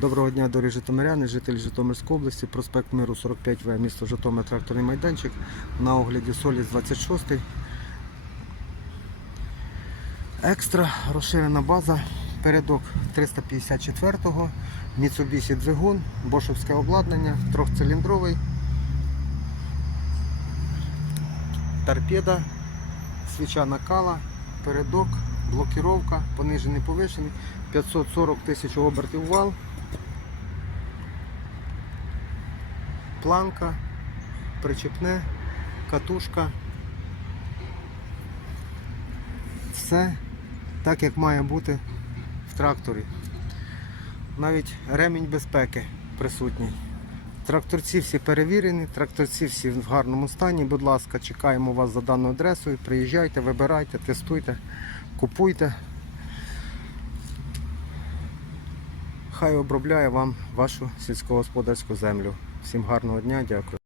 Доброго дня, дорогі житомиряни, жителі Житомирської області, проспект Миру 45В, місто Житомир, тракторний майданчик. На огляді Соліс 26. Екстра розширена база, передок 354-го, Mitsubishi двигун, бошовське обладнання, трьохциліндровий, торпеда, свіча накала, передок, блокіровка, понижений повишений, 540 тисяч обертів вал. Планка, причепне, катушка. Все так, як має бути в тракторі. Навіть ремінь безпеки присутній. Тракторці всі перевірені, тракторці всі в гарному стані. Будь ласка, чекаємо вас за даною адресою. Приїжджайте, вибирайте, тестуйте, купуйте. Хай обробляє вам вашу сільськогосподарську землю. Всім гарного дня, дякую.